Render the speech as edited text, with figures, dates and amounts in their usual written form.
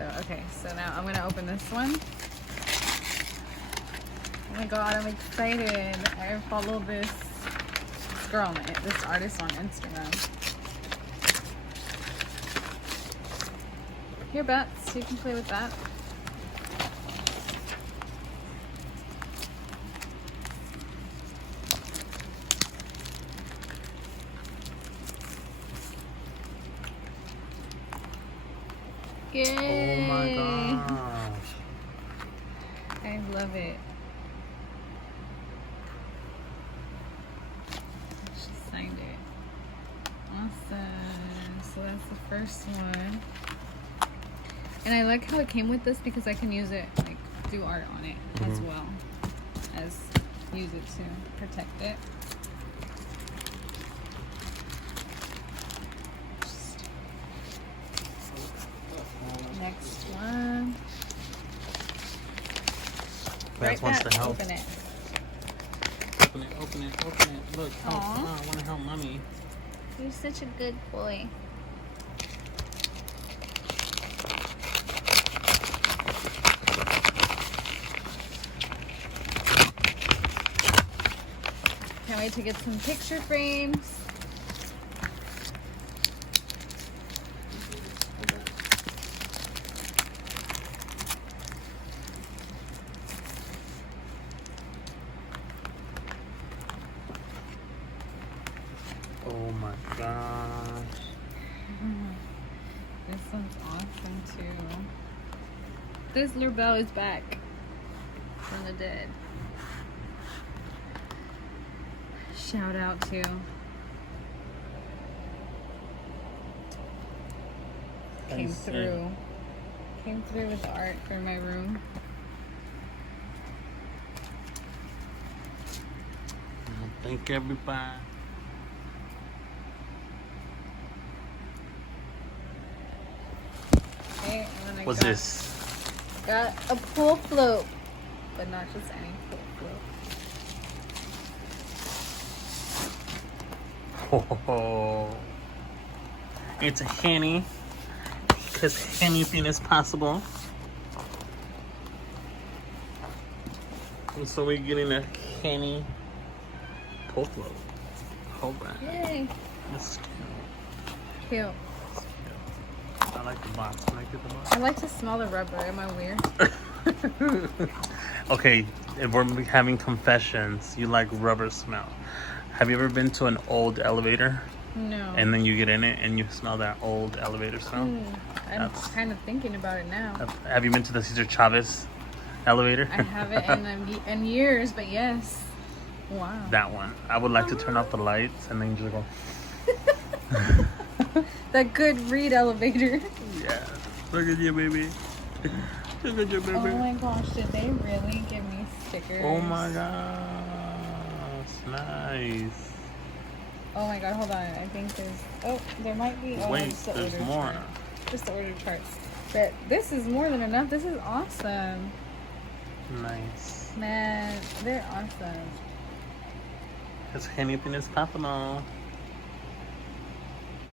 So, okay, so now I'm gonna open this one. Oh my god, I'm excited. I follow this girl, this artist on Instagram. Here, Bats, you can play with that. Yay! Oh my gosh. I love it. She signed it. Awesome. So that's the first one. And I like how it came with this because I can use it, like, do art on it as well as use it to protect it. Next one. Bats wants to help. Open it. Open it, open it, open it. Look, help. Aw. Come on, I want to help mommy. You're such a good boy. Can't wait to get some picture frames. Oh my gosh. This one's awesome too. This little bell is back from the dead. Shout out to came through with the art for my room. Thank everybody. Okay, and then I What's this? got a pool float, but not just any pool float. Oh, it's a Henny, because anything is possible. And so we're getting a Henny pull float. Hold on. Yay! This is cute. Cute. I like the box. Can I get the box? I like to smell the rubber. Am I weird? Okay, if we're having confessions, you like rubber smell. Have you ever been to an old elevator No. and then you get in it and you smell that old elevator smell? I'm That's- kind of thinking about it now. Have you been to the Cesar Chavez elevator? I haven't in years, but yes. Wow. That one. I would like to turn off the lights and then just go, That good read elevator. yeah. Look at you, baby. Look at you, baby. Oh my gosh, did they really give me stickers? Oh my gosh. Nice. Oh my god, hold on. I think there might be. Oh, Wait, just the there's order more. chart. Just the order charts. But this is more than enough. This is awesome. Nice. Man, they're awesome. Because anything is possible.